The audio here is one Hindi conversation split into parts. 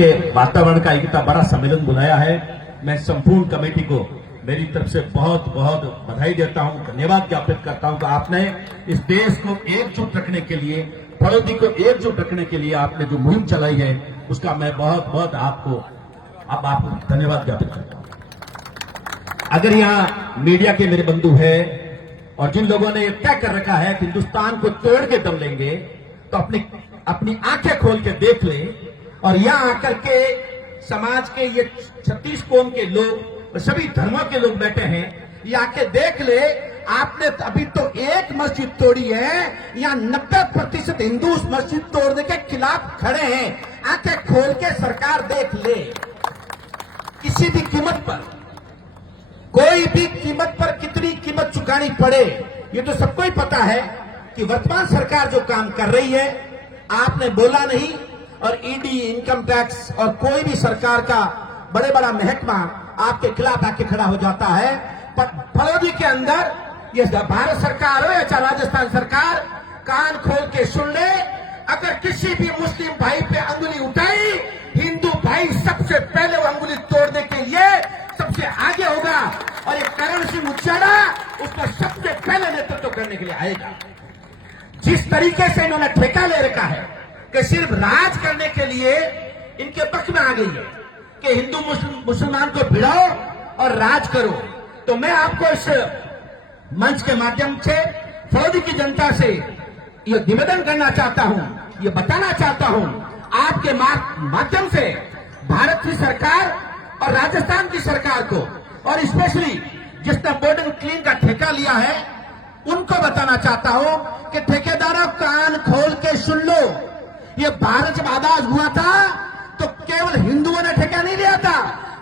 के वातावरण का इतना बड़ा सम्मेलन बुलाया है। मैं संपूर्ण कमेटी को मेरी तरफ से बहुत बहुत बधाई देता हूं, धन्यवाद ज्ञापित करता हूं कि आपने इस देश को एकजुट रखने के लिए, फरोदी को एकजुट रखने के लिए आपने जो मुहिम चलाई है उसका मैं बहुत बहुत आपको धन्यवाद ज्ञापित करता हूं। अगर यहाँ मीडिया के मेरे बंधु है और जिन लोगों ने तय कर रखा है कि हिंदुस्तान को तोड़ के दम लेंगे, तो अपनी आंखें खोल के देख लें और यहां आकर के समाज के ये 36 कौम के लोग, सभी धर्मों के लोग बैठे हैं, ये आके देख ले। आपने अभी तो एक मस्जिद तोड़ी है, यहाँ 90% हिंदू उस मस्जिद तोड़ने के खिलाफ खड़े हैं। आंखें खोल के सरकार देख ले। किसी भी कीमत पर, कोई भी कीमत पर कितनी कीमत चुकानी पड़े, ये तो सबको ही पता है कि वर्तमान सरकार जो काम कर रही है, आपने बोला नहीं और ईडी, इनकम टैक्स और कोई भी सरकार का बड़ा महकमा आपके खिलाफ आके खड़ा हो जाता है। पर फरोदी के अंदर ये भारत सरकार हो या चाहे राजस्थान सरकार, कान खोल के सुन ले। अगर किसी भी मुस्लिम भाई पे अंगुली उठाई, हिंदू भाई सबसे पहले वो अंगुली तोड़ने के लिए सबसे आगे होगा और ये करण सिंह उच्चाड़ा उसको सबसे पहले नेतृत्व करने के लिए आएगा। जिस तरीके से इन्होंने ठेका ले रखा है कि सिर्फ राज करने के लिए इनके पक्ष में आ गई है कि हिंदू मुसलमान को भिड़ाओ और राज करो। तो मैं आपको इस मंच के माध्यम से फरोदी की जनता से ये निवेदन करना चाहता हूं, ये बताना चाहता हूं, आपके माध्यम से भारत की सरकार और राजस्थान की सरकार को, और स्पेशली जिसने बोर्डिंग क्लीन का ठेका लिया है, उनको बताना चाहता हूं कि ठेकेदारों कान खोल के सुन लो। ये भारत जब आजाद हुआ था तो केवल हिंदुओं ने ठेका नहीं लिया था,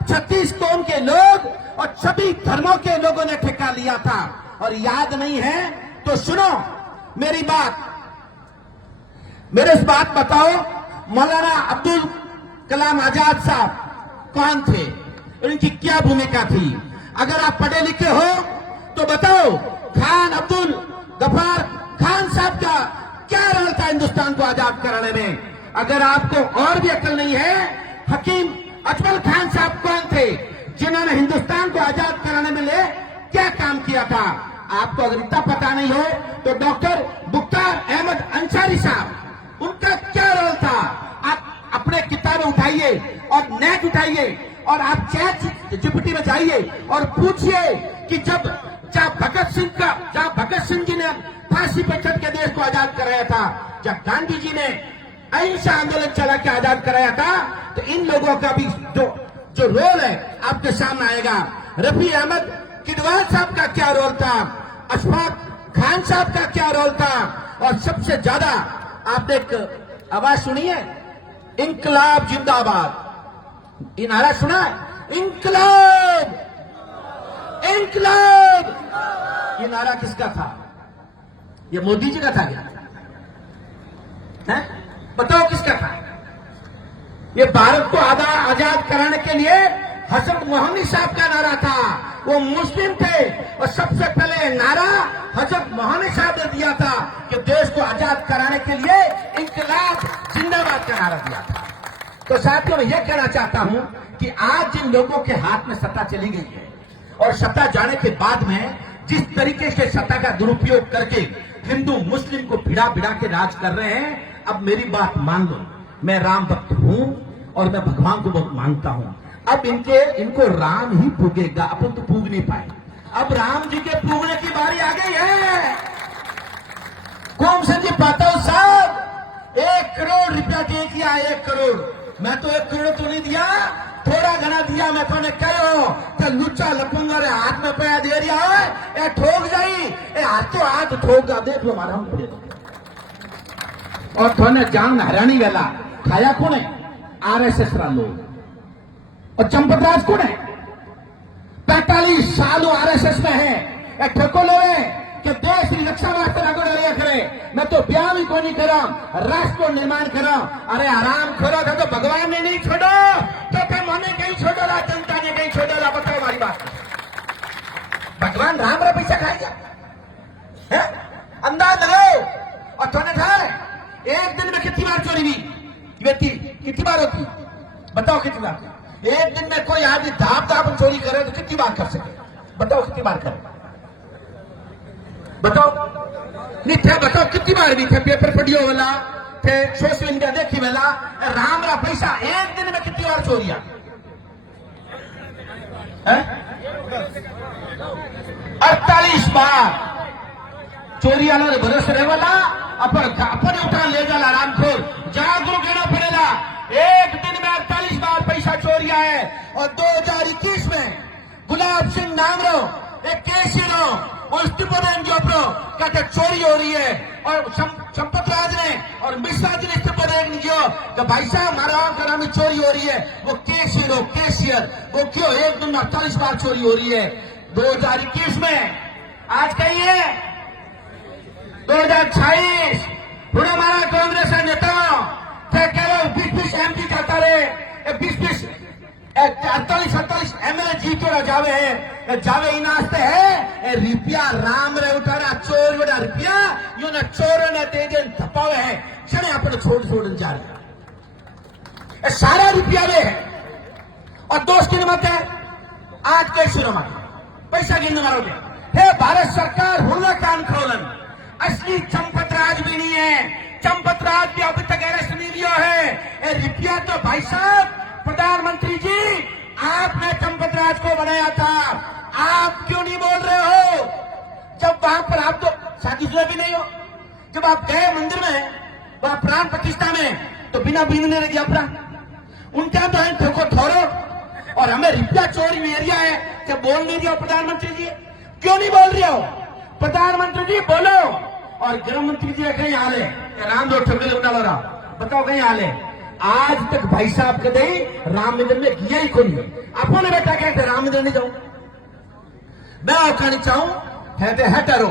36 कौम के लोग और सभी धर्मों के लोगों ने ठेका लिया था। और याद नहीं है तो सुनो मेरी बात, मेरे इस बात बताओ, मौलाना अब्दुल कलाम आजाद साहब कौन थे, उनकी क्या भूमिका थी? अगर आप पढ़े लिखे हो तो बताओ, खान अब्दुल गफार खान साहब का क्या रोल था हिंदुस्तान को आजाद कराने में? अगर आपको और भी अकल नहीं है, हकीम अजमल खान साहब कौन थे जिन्होंने हिंदुस्तान को आजाद कराने में ले क्या काम किया था? आपको अगर इतना पता नहीं हो तो डॉक्टर मुख्तार अहमद अंसारी साहब, उनका क्या रोल था? आप अपने किताबें उठाइए और नेट उठाइए और आप चैट जीपीटी में जाइए और पूछिए कि जहां भगत सिंह जी ने फांसी पे चढ़ के देश को आजाद कराया था, जब गांधी जी ने अहिंसा आंदोलन चला के आजाद कराया था, तो इन लोगों का भी जो रोल है आपके सामने आएगा। रफी अहमद किडवाल साहब का क्या रोल था, अशफाक खान साहब का क्या रोल था, और सबसे ज्यादा आपने एक आवाज सुनी है, इंकलाब जिंदाबाद, ये नारा सुना? इंकलाब इंकलाब, ये नारा किसका था? ये मोदी जी का था क्या? है? बताओ किसका था? ये भारत को आजाद कराने के लिए हजरत मोहम्मद साहब का नारा था। वो मुस्लिम थे और सबसे पहले नारा हजरत मोहम्मद साहब ने दिया था कि देश को आजाद कराने के लिए इंकलाब जिंदाबाद का नारा दिया था। तो साथियों, मैं यह कहना चाहता हूं कि आज जिन लोगों के हाथ में सत्ता चली गई है और सत्ता जाने के बाद में जिस तरीके से सत्ता का दुरुपयोग करके हिंदू मुस्लिम को भिड़ा के राज कर रहे हैं, अब मेरी बात मान लो, मैं राम भक्त हूं और मैं भगवान को बहुत मानता हूं। अब इनको राम ही पूगेगा, अपन तो पूग नहीं पाए। अब राम जी के पूगने की बारी आ गई है। कौन सा जी पाता साहब 1 करोड़ रुपया दे दिया, 1 करोड़। मैं तो 1 करोड़ तो नहीं दिया, थोड़ा घना दिया। मैं तो कहो कि लुच्चा लपूंगा रे हाथ में पैसा दे रहा है, ए ठोक जाई, ए हाथ ठोक जा, देख लो मारा हूं। और थोने जान हरानी वाला खाया कौन है? आरएसएस रा लोग। और चंपत राज कौन है? 45 साल आरएसएस में है। एक ठोको ले कि देश की रक्षा वास्ते आगे लड़िया करे, मैं तो ब्याह भी को नहीं करा, राष्ट्र को निर्माण करा। अरे आराम करो था तो भगवान ने नहीं छोड़ो, तो फिर मैंने कहीं छोड़ो ला, जनता ने कहीं छोड़ो ला। बताओ हमारी बात, भगवान राम रा पैसा खाएगा? है? अंदाज लगाओ। और तूने कहा एक दिन में कितनी बार चोरी हुई? व्यक्ति कितनी बार होती? बताओ कितनी बार की? एक दिन में कोई आदमी धाप चोरी करे तो कितनी बार कर सके? बताओ कितनी बार करे? बताओ नहीं थे, बताओ कितनी बार भी थे पेपर पढ़ियो वाला थे, सोशल मीडिया देखी वाला राम रा पैसा एक दिन में कितनी बार चोरिया? 48 बार चोरी वाला भरोसे रहे वाला अपन उठा ले जाला आरामखोर जागरूक रहना पड़ेगा। एक दिन में 48 बार पैसा चोरिया है। और 2021 में गुलाब सिंह नाम रो एक केस रो और इस्तीफा जोपरो कहते चोरी हो रही है। और संपत राज ने और मिश्रा जी ने इस्तीफा देने दियो कि भाई साहब हमारा घर में चोरी हो रही है। वो केशियर वो क्यों एक दिन में 48 बार चोरी हो रही है? 2021 में आज कहिए 2026 पुणे हमारा कांग्रेस नेता थे केवल 20 एमपी जाता रहे 20 48 एमएलए जीतो जावे इनास्ते है रुपया राम रे उठारा चोर वडा रुपया यो ना चोर ने तेजे थपावे है छने अपन छोड़ जा रहे सारा रुपया वे है। और दोस्त की मत है आज कैसे रो पैसा गिनने मारोगे? हे भारत सरकार हुला कान खोलन असली चंपत राज भी नहीं है। चंपत राज भी अभी तक अरेस्ट नहीं लिया है। रुपया तो भाई साहब प्रधानमंत्री जी आपने चंपत राज को बनाया था, आप क्यों नहीं बोल रहे हो? जब वहां पर आप तो शादीशुदा भी नहीं हो, जब आप गए मंदिर में वहां प्राण प्रतिष्ठा में तो बिना बीनने लगे अपना उनका तो है ठोको ठोरो। और हमें रुपया चोरी में एरिया है क्या बोल नहीं दिया प्रधानमंत्री जी? क्यों नहीं बोल रहे हो? प्रधानमंत्री जी बोलो। और गृह मंत्री जी कहीं हाले राम जो ठोके उठा लो बताओ कहीं हाले? आज तक भाई साहब कदे राम मंदिर में गया ही कोई अपने बेटा कहते राम मंदिर नहीं जाऊं मैं आखना चाहूं कहते है टरो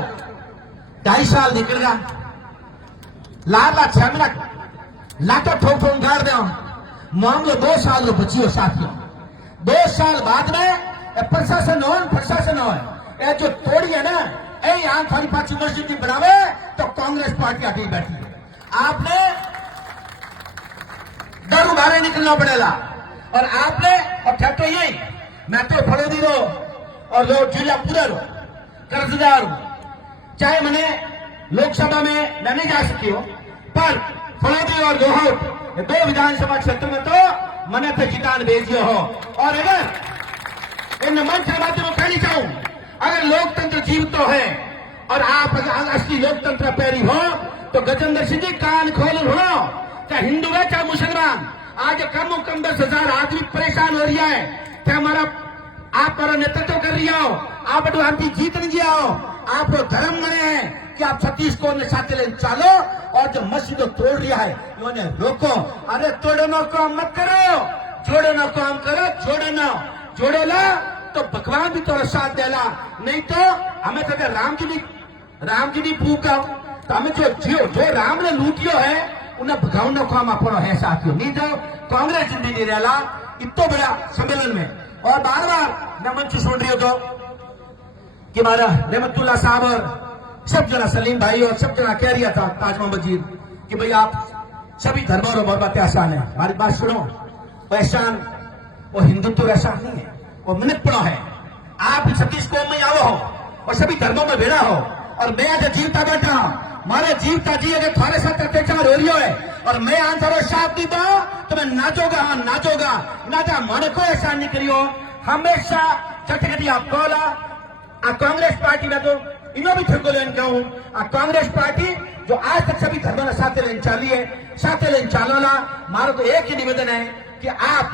2.5 साल निकल गया लाला 6 मिनट लातो ठोक ठोक गाड़ दे मामलो 2 साल लो बचियो साथियों। 2 साल बाद में प्रशासन हो ये जो तोड़ी है ना यहां थारी पास यूनिवर्सिटी बनावे तो कांग्रेस पार्टी आगे बैठी है। आपने घर बाहर निकलना पड़ेगा। और आपने और ठहरो यही मैं तो फड़ोदी रो और लो जिला पूरा रो कर्जदार चाहे मैंने लोकसभा में न नहीं जा सकी हो पर फड़ोदी और लोहाट 2 विधानसभा क्षेत्र में तो मैंने तो जितान भेजियो हो। और अगर इन मंच के माध्यम में कहनी चाहूं अगर लोकतंत्र जीवित तो है और आप असली लोकतंत्र पैरी हो तो गजेंद्र सिंह जी कान खोल हो चाहे हिंदू है चाहे मुसलमान। आज कम 10,000 आदमी परेशान हो रहा है क्या हमारा आप नेतृत्व कर रही हो आप आपकी जीत नहीं हो आप धर्म बने हैं कि आप छत्तीस को साथ ले चालो और जो मस्जिद तोड़ रहा है इन्होंने रोको। अरे तोड़ो काम मत करो जोड़ो न काम करो जोड़ो ला तो भगवान भी तोरा साथ देला नहीं तो हमें तो राम जी भी फूका तो हमें जो राम ने लूटियो है उन्हें भगाउन काम अपनो है साथियों नहीं तो कांग्रेस जिंदगी रहला इतो बड़ा सम्मेलन में। और बार मैं मंच सुन रही हो तो कि हमारा रहमतुल्लाह साहब और सब जना सलीम भाई और सब जना कह रहा था ताज मोहम्मद जी कि भाई आप सभी धर्मों और बहुत बातें आसान है। हमारी बात सुनो वो एहसान वो हिंदुत्व एहसान नहीं है वो मिनटपणा है। आप 36 कौम में आओ हो और सभी धर्मों में भेड़ा हो और मैं आज जीवता बैठा मारे जीवता जी अगर तुम्हारे साथ अत्याचार हो रही है और मैं आंसर साथ दी पाऊं तो मैं नाचोगा नाचा माने कोई एहसान नहीं करियो हमेशा चटकटी आप कोला कांग्रेस पार्टी में तो इनो भी ठुको लेन कहूं कांग्रेस पार्टी जो आज तक सभी धर्मों ने साथ लेन चाली है साथ लेन चालोला मारो तो एक ही निवेदन है कि आप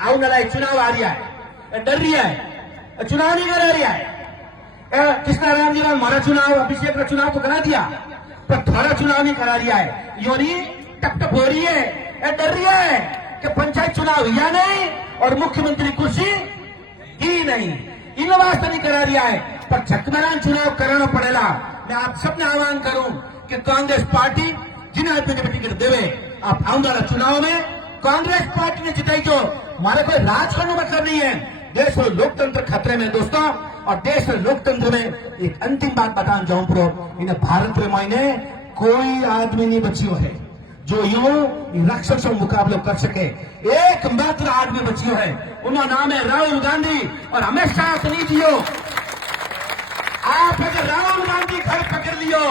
आने वाला चुनाव आ रहा है डर रही है चुनाव नहीं करा रहा है कृष्णा राम जी ने हमारा चुनाव अभिषेक का चुनाव तो करा दिया पर थोड़ा चुनाव नहीं करा दिया है योनी टप हो रही है डर रही है कि पंचायत चुनाव या नहीं और मुख्यमंत्री कुर्सी ही नहीं इन वास्ते नहीं करा दिया है पर छकमरान चुनाव कराना पड़ेगा। मैं आप सबने आह्वान करूं कि कांग्रेस पार्टी जिन आदमी ने टिकट देवे आप आने वाला चुनाव में कांग्रेस पार्टी ने जिताई जो हमारे कोई राज करने मतलब नहीं है। देश और लोकतंत्र खतरे में दोस्तों और देश और लोकतंत्र में एक अंतिम बात बताना चाहूं प्रो इन्हें भारत में मायने कोई आदमी नहीं बचियो है जो यूं राक्षसों मुकाबलो कर सके। एकमात्र आदमी बचियो है, उनका नाम है राहुल गांधी और हमेशा नीतियों। आप अगर राहुल गांधी घर पकड़ लियो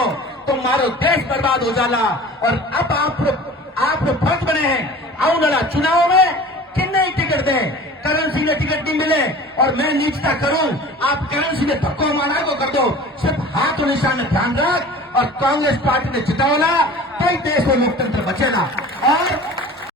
तो मारो देश बर्बाद हो जाला। और अब आप फर्ज बने हैं आने वाला चुनाव में किन्ने टिकट दें, करण सिंह ने टिकट नहीं मिले और मैं नीचता करूं, आप करण सिंह ने धक्को मारा को कर दो, सिर्फ हाथ और निशान में ध्यान रख। और कांग्रेस पार्टी ने जितावला तो ही देश में लोकतंत्र बचेगा। और